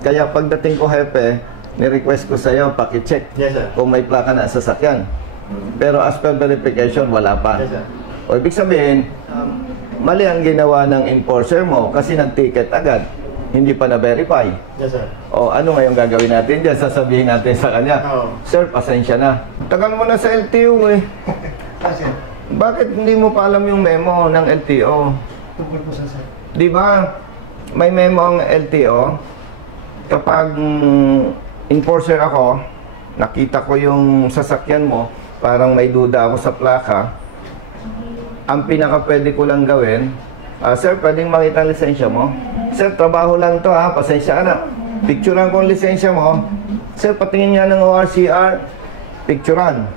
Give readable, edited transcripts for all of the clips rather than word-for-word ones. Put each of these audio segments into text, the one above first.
Kaya pagdating ko, Hepe, ni-request ko sa iyo, paki-check kung may plaka na sa sasakyan. Pero as per verification, wala pa. O ibig sabihin, mali ang ginawa ng enforcer mo kasi nag-ticket agad. Hindi pa na-verify. Yes, sir. O ano ngayon gagawin natin dyan? Sasabihin natin sa kanya, Sir, pasensya na. Tagal mo na sa LTO eh. Bakit hindi mo pa alam yung memo ng LTO? Tungkol po sa sir. Di ba, may memo ang LTO. Kapag enforcer ako, nakita ko yung sasakyan mo, parang may duda ako sa plaka, ang pinaka pwede ko lang gawin, Sir, pwedeng makita ang lisensya mo? Sir, trabaho lang to ha, pasensya ka na. Picturean ko ang lisensya mo. Sir, patingin nga ng ORCR, picturean.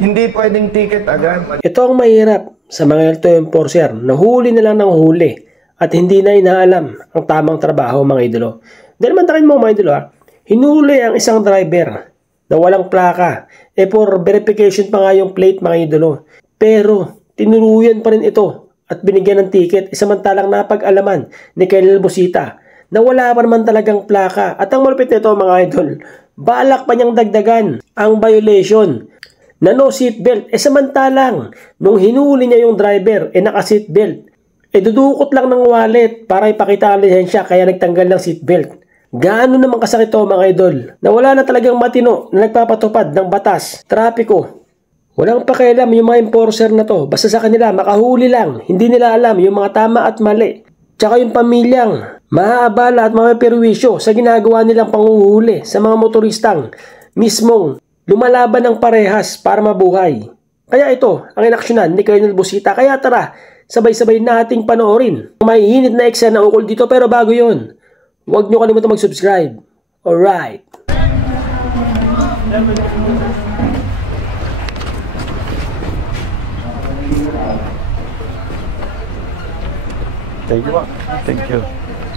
Hindi pwedeng ticket agad. Ito ang mahirap sa mga LTO enforcer, nahuli na lang ng huli at hindi na inaalam ang tamang trabaho mga idolo. Dahil mantakin mo mga idolo ha, hinuli ang isang driver na walang plaka. For verification pa nga yung plate mga idolo. Pero tinuruyan pa rin ito at binigyan ng ticket, samantalang napag-alaman ni Colonel Busita na wala pa naman talagang plaka. At ang malupit nito mga idol, balak pa niyang dagdagan ang violation na no seatbelt. Samantalang nung hinuli niya yung driver, naka-seatbelt. Dudukot lang ng wallet para ipakita ang lisensya kaya nagtanggal ng seatbelt. Gaano naman kasakit ito mga idol na wala na talagang matino na nagpapatupad ng batas, trapiko. Walang pakialam yung mga enforcer na to. Basta sa kanila, makahuli lang. Hindi nila alam yung mga tama at mali. Tsaka yung pamilyang maaabala at mapaperwisyo sa ginagawa nilang panguhuli sa mga motoristang mismong lumalaban ng parehas para mabuhay. Kaya ito ang inaksyonan ni Colonel Busita. Kaya tara, sabay-sabay nating panoorin. May hinit na eksena ukol dito pero bago yon, huwag nyo kalimutan mag-subscribe. Alright. Thank you. Thank you.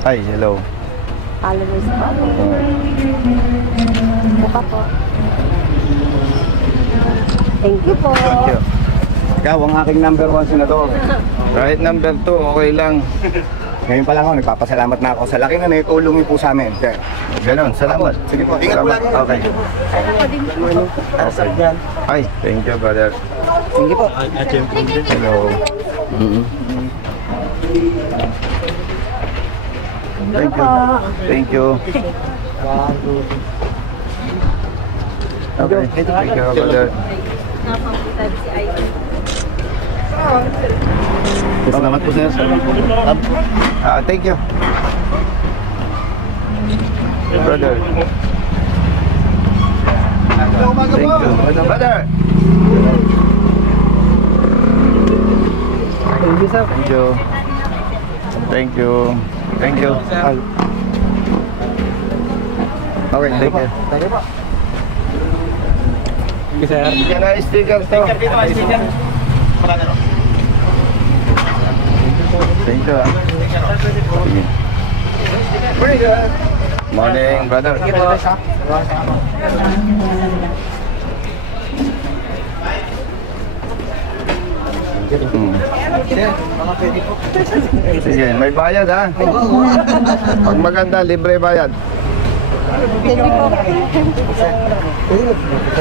Hi, hello. Followers po. Buka po. Thank you po. Thank you. Ikaw ang aking number 1 senador. Right, number 2, okay lang. Ngayon pa lang ako, nagpapasalamat na ako sa laki na naitulong niyo po sa amin. Okay. Ganon, salamat. Sige po, ingat po lagi. Okay. Hi, thank you brother. Thank you po. Hello. Thank you. Thank you. Okay. Thank you, brother. Salamat po, sir. Thank you. Brother. Thank you. Brother. Thank you, sir. Thank you. Thank you. Thank you. Okay, thank you. Thank you po. Thank you, sir. Yan na sticker to. Sticker dito, sticker. Thank you. Morning, brother. Sige, may bayad ha. Pag maganda, libre bayad.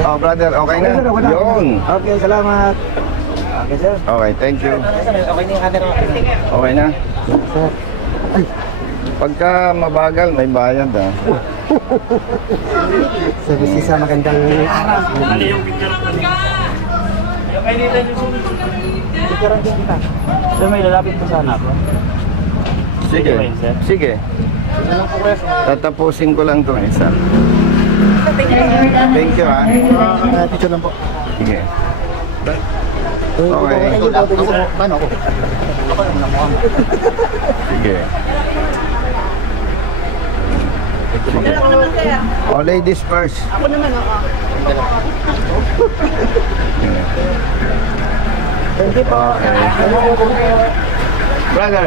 Oh, brother, okay na? Yun. Okay, salamat. Okay, sir. Okay, thank you. Okay na yung camera. Okay na? Pagka mabagal, may bayad ha. Service sa magandang araw. Ano yung picture ko? Yung kay nila yung sunod. Picturean din kita. Sir, may lalapit po sana ako. Sige, sige. Tatapusin ko lang itong isa. Thank you ha. Picture lang po. Sige. Okay. Paano ako? Ako naman ang mukha. Sige. Oh, ladies first. Ako naman ako. Thank you po. Brother.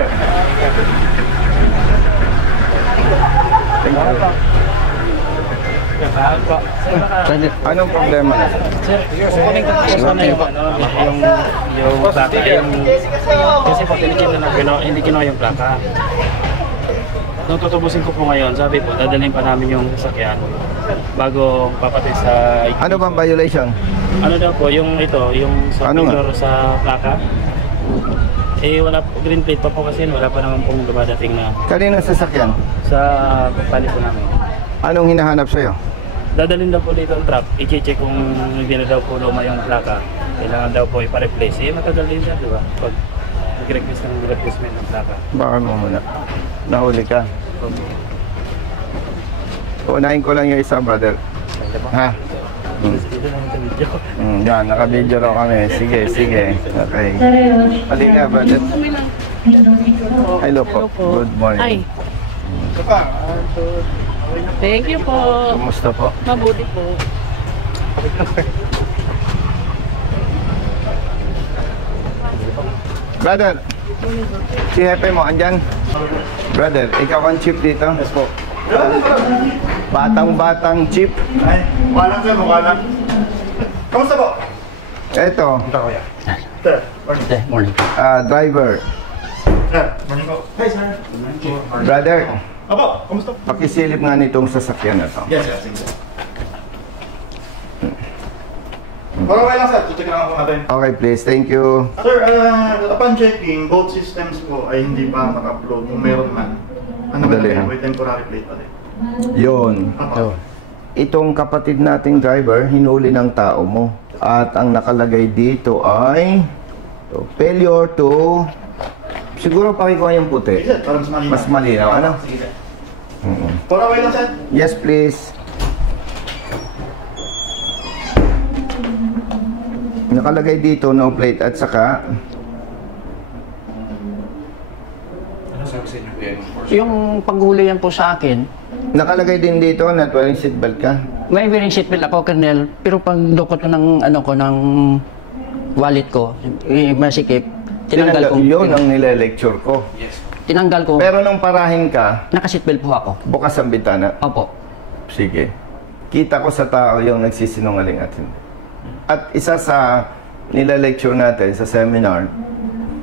Thank you. Anong problema na? Kukunin ko po sana yung plaka. Kasi po, hindi kinuha yung plaka. nung tutubusin ko po ngayon, sabi po, dadalhin pa namin yung sasakyan bago papatid sa... Ano bang violation? Ano daw po, yung ito, yung sa Ano nga? picture sa plaka. Eh, wala po, green plate pa po kasi wala pa naman pong dumadating na Kanino sasakyan? sa kumpanya po namin. Anong hinahanap sa'yo? Dadalhin daw po dito ang truck, i-check kung hindi na daw po luma yung plaka. Kailangan daw po ipa-replace. Eh, matagal din siya, di ba? Pag nag-request ng replacement ng plaka. Baka mo muna. Nahuli ka. Unahin ko lang yung isa, brother. Ha? Dito naman sa video. Yan, naka-video raw kami. Sige, sige. Okay. Hali nga, brother. Hello po. Good morning. Ay. Thank you po. Kumusta po? Mabuti po. Brother, si Hepe mo, andyan? Brother, ikaw ang chief dito? Yes po. Batang-batang chief. Ay, mukha lang sir, mukha lang. Kamusta po? Eto, Sir, Morning. driver. sir, morning po. Hi sir. Brother, Apo, kamusta po? pakisilip nga nitong sasakyan na to. Yes sir, sige sir. Pero okay lang sir, check lang po natin. Okay, please. Thank you. Sir, upon checking, both systems po ay hindi pa naka-upload kung meron man. Ano ba Dali, natin? ha? May temporary plate pa rin. Yun. Apo. Itong kapatid nating driver, hinuli ng tao mo. At ang nakalagay dito ay failure to... Siguro pakikuha yung puti. Sige sir, para mas malinaw. Mas malinaw, ano? Sige sir. Pero okay lang sir. Yes, please. Nakalagay dito, no plate at saka... Yung paghuli yan po sa akin, Nakalagay din dito na wearing seatbelt ka. may wearing seatbelt ako, Colonel, pero pag dukot ko ng, ng wallet ko, masikip, tinanggal ko. Yun ang nile-lecture ko. Tinanggal ko, Pero nung parahin ka, naka-seatbelt po ako. bukas ang bitana. Opo. Sige. Kita ko sa tao yung nagsisinungaling at hindi. At isa sa nila-lecture natin sa seminar,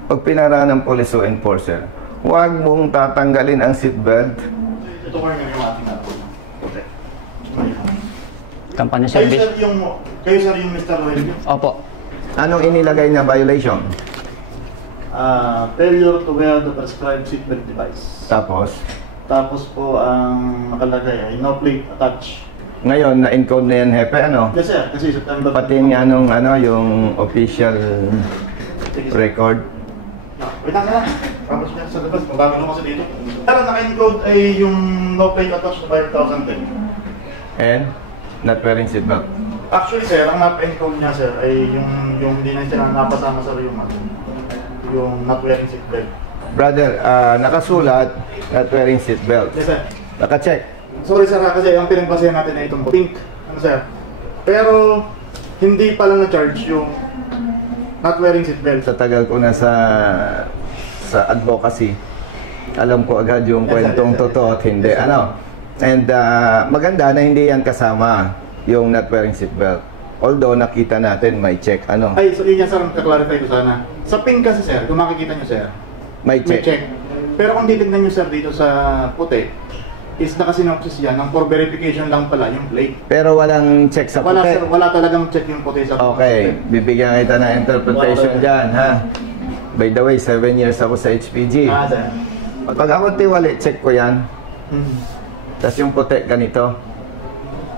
pag pinarahan ng police o enforcer, huwag mong tatanggalin ang seatbelt. Ito ko rin yung ating natin. Okay. Company Kayo service. sir yung Mr. Roy. Opo. Anong inilagay na violation? Failure to wear the prescribed seatbelt device. Tapos, po ang nakalagay ay no plate attached. ngayon, na-encode na yan, Hepe, ano? Yes sir, kasi September. Pati nga nung, yung official record. Wait lang. Tapos yan sa labas, mabago naman sa dito. Pero naka-encode ay yung no plate attached to 5,010. And, not wearing seatbelt. Actually sir, ang napa-encode niya sir ay yung hindi na sila napasama sa yung not wearing seatbelt. Brother, nakasulat, not wearing seatbelt. Yes sir. Naka-check. Sorry sir kasi ang pinagbasehan natin ay itong pink. Ano sir? Pero hindi pa lang na-charge yung not wearing seatbelt. Sa tagal ko na sa advocacy, alam ko agad yung Yes, sir, kwentong yes, sir. totoo at hindi. And maganda na hindi yan kasama yung not wearing seatbelt. Although nakita natin may check. Ay, so yun yan sir, ang kaklarify ko sana. Sa pink kasi sir, kung makikita nyo sir, May may check. check. Pero kung titignan nyo sir dito sa puti, is nakasinopsis yan, ang for verification lang pala yung plate. Pero walang check sa Wala puti. sir, wala talagang check yung puti sa Okay, bibigyan kita ng interpretation dyan, ha? By the way, 7 years ako sa HPG. sir. Pag ako tiwali, check ko yan. Tapos yung puti, ganito.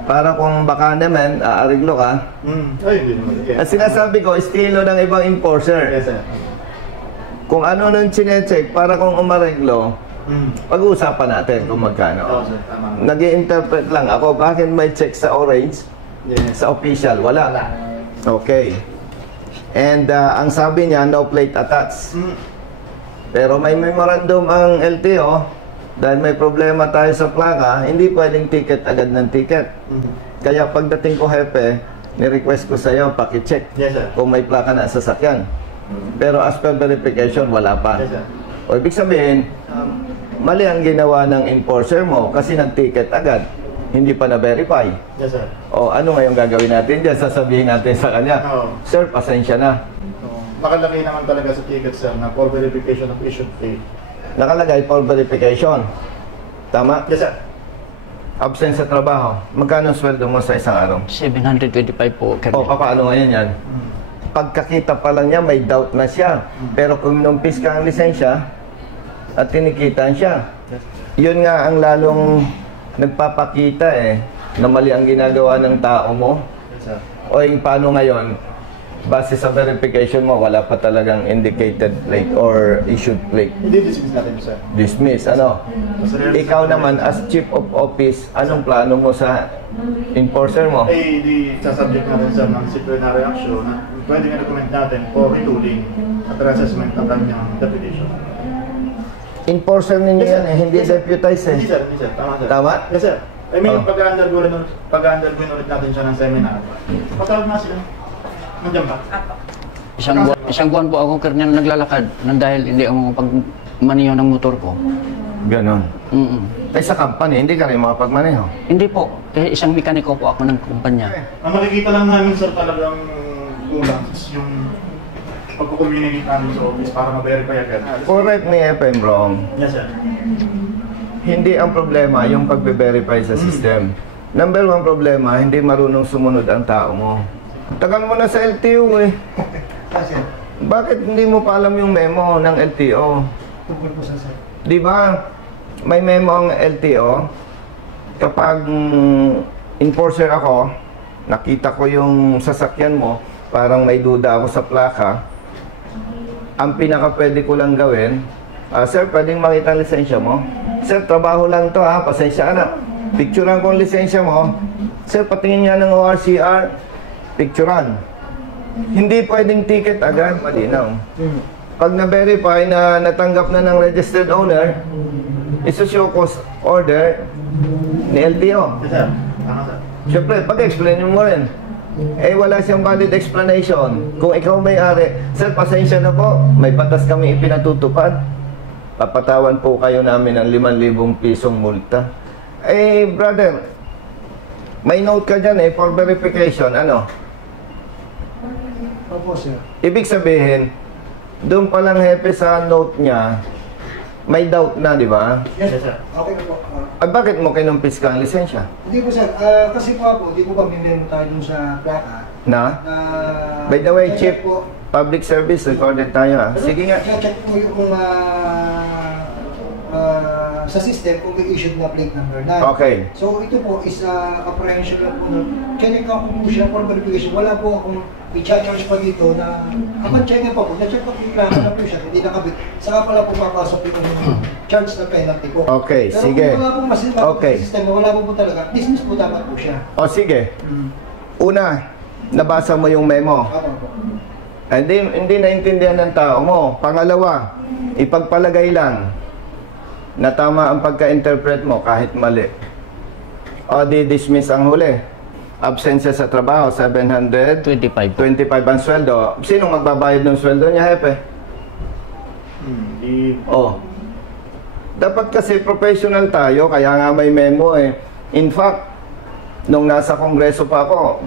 Para kung baka naman, aariglo ka. Ay, hindi naman. At sinasabi ko, estilo ng ibang enforcer. Yes sir. Kung ano nang chinecheck, para kung umareglo, pag-uusapan natin kung magkano. Oo sir, tama. Nag-i-interpret lang ako, bakit may check sa orange, Yes. sa official, wala. Okay. And ang sabi niya, no plate attached. Pero may memorandum ang LTO, dahil may problema tayo sa plaka, hindi pwedeng ticket agad ng ticket. Kaya pagdating ko, Hepe, ni-request ko sa iyo, paki-check Yes sir. kung may plaka na sa sasakyan. Pero as per verification, wala pa. Yes sir. O ibig sabihin, mali ang ginawa ng enforcer mo kasi nag-ticket agad, hindi pa na-verify. Yes sir. O ano ngayong gagawin natin dyan? Sasabihin natin sa kanya, Oo. Sir, pasensya na. Nakalagay naman talaga sa ticket sir na for verification of issued plate. Nakalagay for verification. Tama? Yes, sir. Absent sa trabaho. Magkano ang sweldo mo sa isang araw? 725 po, O, Colonel. paano ngayon yan? Pagkakita pa lang niya, may doubt na siya. Pero kung inumpis ka ang lisensya at tinikitan siya, yun nga ang lalong nagpapakita na mali ang ginagawa ng tao mo. Yes, sir. O yung paano ngayon, base sa verification mo, wala pa talagang indicated plate or issued plate. Hindi dismiss natin, sir. Dismiss, ano? Ikaw naman, as chief of office, anong plano mo sa enforcer mo? Eh, di sasubject natin, sir, ng disciplinary action na pwedeng i-recommend natin for retooling at reassessment ng kanyang deputation. Enforcer ninyo yan hindi deputize Hindi, sir. Hindi, sir. Tama, sir. Tama? Yes, sir. I mean, Oh. pag-undergo ulit natin siya ng seminar. Patawag na sila. Nandiyan ba? Isang buwan po ako, Colonel, naglalakad nang dahil hindi ako pagmaniho ng motor ko. Ganon. Mm-mm. Ay sa company, hindi ka rin makapagmaneho. Hindi po. Kasi isang mekaniko po ako ng kumpanya. Ang makikita lang namin, sir, talagang kulang is yung pagko-communicate namin sa office para ma-verify agad. Correct me if I'm wrong. Yes, sir. Hindi ang problema yung pagbe-verify sa system. Number one problema, hindi marunong sumunod ang tao mo. Tagal mo na sa LTO Yes, sir. Bakit hindi mo pa alam yung memo ng LTO? Tungkol po sa sir. Di ba? May memo ang LTO. Kapag enforcer ako, nakita ko yung sasakyan mo, parang may duda ako sa plaka, ang pinaka pwede ko lang gawin, sir, pwedeng makita ang lisensya mo? Sir, trabaho lang to ha, pasensya ka na. Picturean ko ang lisensya mo. Sir, patingin nga ng ORCR, picturean. Hindi pwedeng ticket agad, malinaw. Pag na-verify na natanggap na ng registered owner, isushow cause order ni LTO. Yes, sir. Tama, sir. Siyempre, pag-explain mo rin. Eh, wala siyang valid explanation. Kung ikaw may-ari, sir, pasensya na po, may batas kami ipinatutupad. Papatawan po kayo namin ng 5,000 pisong multa. Eh, brother, may note ka dyan for verification, ano? Opo, sir. Ibig sabihin, doon pa lang hepe sa note niya, may doubt na, di ba? Yes, sir. Okay na po. Ay, bakit mo kinumpis ka ang lisensya? Hindi po sir, kasi po di po ba minimum tayo dun sa plaka Na? na... By the way, check Chief, po, public service, recorded tayo ha. Sige nga. check po yung sa system kung may issued na plate number na. Okay. So ito po is apprehension lang po. Check ko po siya for verification. Wala po akong i-charge pa dito na kapag check pa po, na-check pa po yung plaka na po siya, hindi nakabit. Saka pala po papasok yung charge na penalty po. Okay, pero sige. kung wala pong Okay. system, wala po talaga, dismiss po dapat po siya. O sige. Una, nabasa mo yung memo. Tama po. Hindi naintindihan ng tao mo. Pangalawa, ipagpalagay lang na tama ang pagka-interpret mo kahit mali. O di-dismiss ang huli. Absensya sa trabaho, 725 ang sweldo. Sino magbabayad ng sweldo niya, hepe? Oh. Dapat kasi professional tayo, kaya nga may memo eh. In fact, nung nasa kongreso pa ako,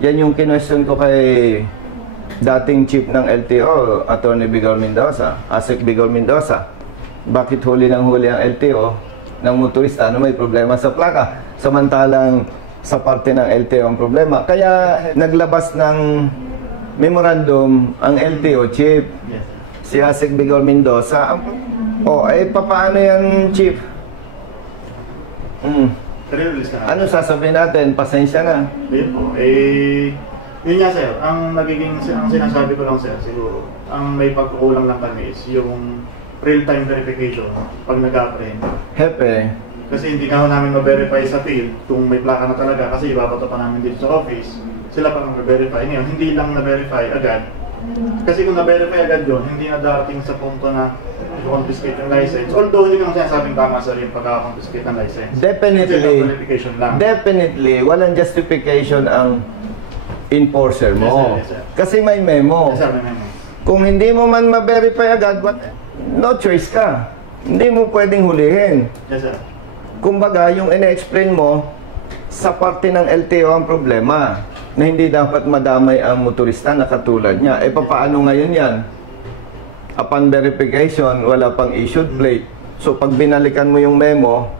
yan yung kinwestiyon ko kay dating chief ng LTO, Attorney Bigor Mendoza, Asik Bigor Mendoza. Bakit huli ng huli ang LTO ng motorista? Ano may problema sa plaka? Samantalang sa parte ng LTO ang problema. Kaya naglabas ng memorandum ang LTO chief, si Asik Bigor Mendoza. Papaano yan, chief? Release na. Ano sasabihin natin? Pasensya na. Yun po. Yun nga sir, ang sinasabi ko lang sir, siguro, ang may pagkukulang lang kami is yung real-time verification pag nag-apprehend. Hepe, Kasi hindi nga namin ma-verify sa field kung may plaka na talaga kasi ibabato pa namin dito sa office. Sila pa lang ma-verify. Ngayon, hindi lang na-verify agad. Kasi kung na-verify agad yun, hindi na darating sa punto na confiscate yung license. Although hindi naman sinasabing tama sa rin pagka-confiscate ng license. Definitely, verification lang. definitely, walang justification ang enforcer mo. Yes, sir. Kasi may memo. Yes, sir, may memo. Kung hindi mo man ma-verify agad, no choice ka. Hindi mo pwedeng hulihin. Yes, sir. Kumbaga, yung ina-explain mo, sa parte ng LTO ang problema na hindi dapat madamay ang motorista na katulad niya. Papaano ngayon yan? Upon verification, wala pang issued plate. So, pag binalikan mo yung memo,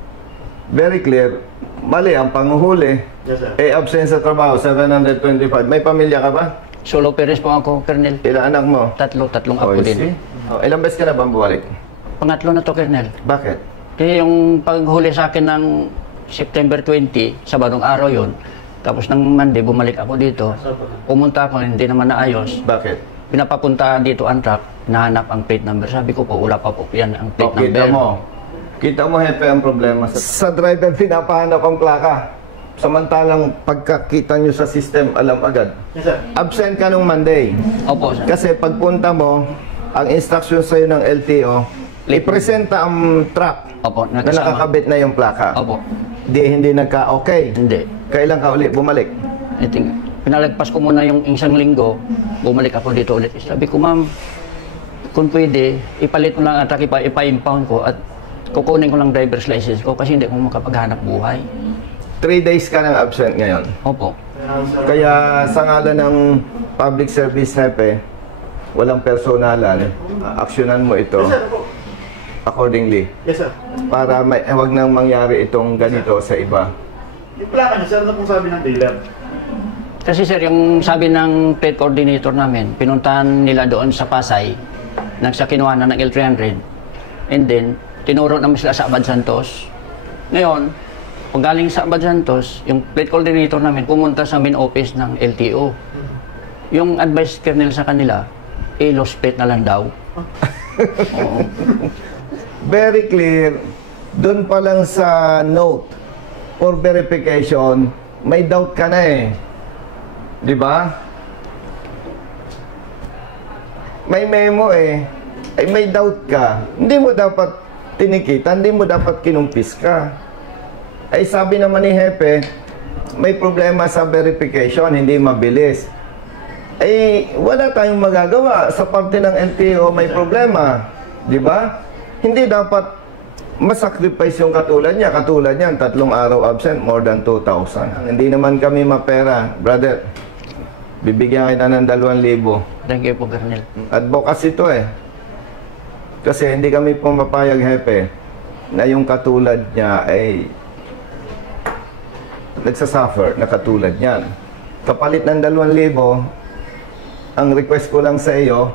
very clear, mali ang panguhuli. Yes, sir. Absent sa trabaho, 725. May pamilya ka ba? Solo parents po ako, Colonel. Ilang anak mo? Tatlong apo I din. see. Ilang beses ka na bang bumalik? Pangatlo na to, Colonel. Bakit? Kaya yung paghuli sa akin ng September 20, Sabadong araw yon. Tapos ng Monday, bumalik ako dito. Pumunta ako, hindi naman naayos. Bakit? Pinapapunta dito ang truck, nahanap ang plate number. Sabi ko po, wala pa po yan ang plate number. Kita mo, Hepe, ang problema. Sa driver, pinapahanap ang plaka. Samantalang pagkakita nyo sa system, alam agad. Yes, sir. Absent ka nung Monday. Opo, sir. Kasi pagpunta mo, ang instruction sa'yo ng LTO, ipresenta ang truck Opo, na nakakabit na yung plaka. Opo. Hindi nagka-okay. Hindi. Kailan ka ulit bumalik? I think, pinalagpas ko muna yung isang linggo, bumalik ako dito ulit. Sabi ko, ma'am, kung pwede, ipalit mo lang at ipa-impound ko at kukunin ko lang driver's license ko kasi hindi ko makapaghanap buhay. 3 days ka nang absent ngayon. Opo. Kaya sa ngalan ng public service, Hepe, walang personalan. Aksyonan mo ito Yes, sir. accordingly. Yes, sir. Para wag nang mangyari itong ganito sa iba. Yung plaka niya, sir, ano pong sabi ng dealer? Kasi sir, yung sabi ng plate coordinator namin, pinuntahan nila doon sa Pasay, sa kinuha na ng L300, and then, tinuro naman sila sa Abad Santos. Ngayon, pag galing sa Abad Santos, yung plate coordinator namin pumunta sa main office ng LTO. Yung advice kernel sa kanila, lost plate na lang daw. Oo. Very clear, doon pa lang sa note for verification, may doubt ka na eh. Di ba? May memo eh. May doubt ka. Hindi mo dapat tinikitan, hindi mo dapat kinumpis ka. Ay sabi naman ni Hepe, may problema sa verification, hindi mabilis. Ay wala tayong magagawa. Sa parte ng LTO may problema. Di ba? Hindi dapat masacrifice yung katulad niya. Katulad niyan, 3 araw absent, more than 2,000. Hindi naman kami mapera. Brother, bibigyan kita ng 2,000. Thank you po, Colonel. Advocacy ito eh. Kasi hindi kami pumapayag, Hepe, na yung katulad niya ay nagsasuffer na katulad niyan. Kapalit ng 2,000, ang request ko lang sa iyo,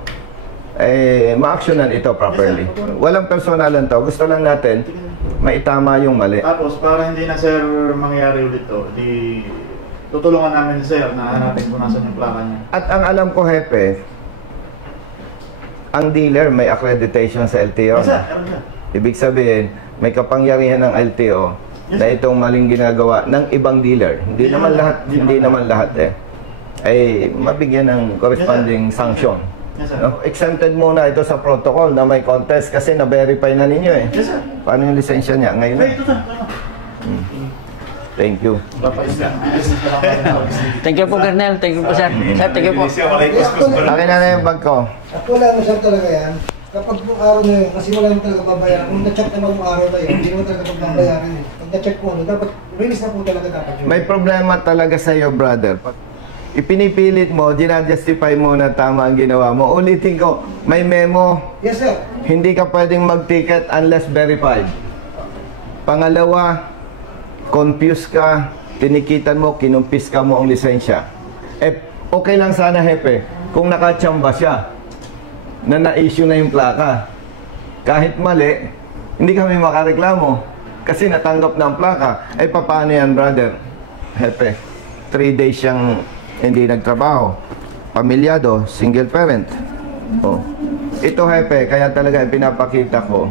ma-actionan ito properly. Walang personalan to. Gusto lang natin maitama yung mali. Tapos, para hindi na, sir, mangyari ulit to, tutulungan namin, sir, na hanapin kung nasan yung plaka niya. At ang alam ko, Hepe, ang dealer may accreditation sa LTO. Yes, sir. Sir. Ibig sabihin, may kapangyarihan ng LTO Yes, na itong maling ginagawa ng ibang dealer. Hindi naman lahat eh. Ay mabigyan ng corresponding sanction. Yes, sir. No? Exempted muna ito sa protocol na may contest kasi na-verify na ninyo eh. Yes, sir. Paano yung lisensya niya? Ngayon na. Ito, sir. Thank you. Thank you po, Colonel. Thank you po, sir. Sir, thank you po. Akin na yung bag ko. At wala mo sir talaga yan. Kapag yung araw na yun, kasi wala mo talaga babayaran. Kung na-check naman yung araw na yun, hindi mo talaga pagbabayaran yun. Pag na-check mo, dapat, release na po talaga dapat yun. May problema talaga sa iyo, brother. Ipinipilit mo, ginajustify mo na tama ang ginawa mo. Ulitin ko, may memo. Yes sir. Hindi ka pwedeng mag-ticket unless verified. Pangalawa, confused ka, tinikitan mo, kinumpis ka mo ang lisensya. Okay lang sana, Hepe, kung nakachamba siya na na-issue na yung plaka. Kahit mali, hindi kami makareklamo kasi natanggap na ang plaka. Paano yan, brother? Hepe, 3 days siyang hindi nagtrabaho. Pamilyado, single parent. Oh. Ito, Hepe, kaya talaga pinapakita ko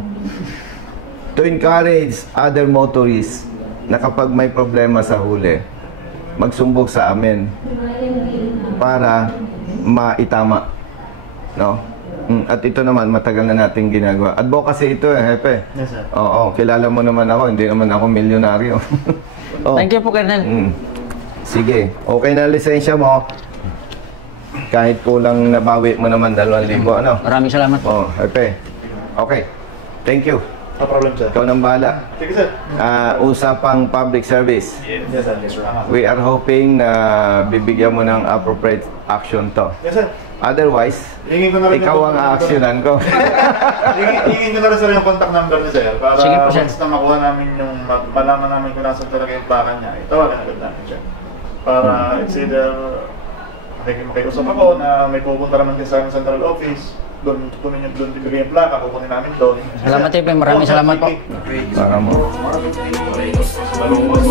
to encourage other motorists na kapag may problema sa huli, magsumbog sa amin para maitama. No? At ito naman, matagal na natin ginagawa. Advocacy ito Hepe. Yes, sir. Oo, kilala mo naman ako, hindi naman ako milyonaryo. Thank you po, Colonel. Sige, okay na lisensya mo. Kahit kulang nabawi mo naman 2,000, ano? Maraming salamat po. Hepe. Okay. Thank you. No problem, sir. Ikaw nang bahala. Sige, sir. Usapang public service. Yes, sir. Yes, sir. We are hoping na bibigyan mo ng appropriate action to. Yes, sir. Otherwise, Hingin ko na rin ikaw ang aaksyonan ko. Hingin ko na rin sir yung contact number ni sir para Sige po, sir. once na makuha namin yung malaman namin kung nasan talaga yung plaka niya, itawagan agad namin siya. Para it's either makiusap ako na may pupunta naman din sa aming central office, doon bibigay yung plaka, kukunin namin doon. Salamat, Tepe. Maraming salamat po. Para mo. Malungkot,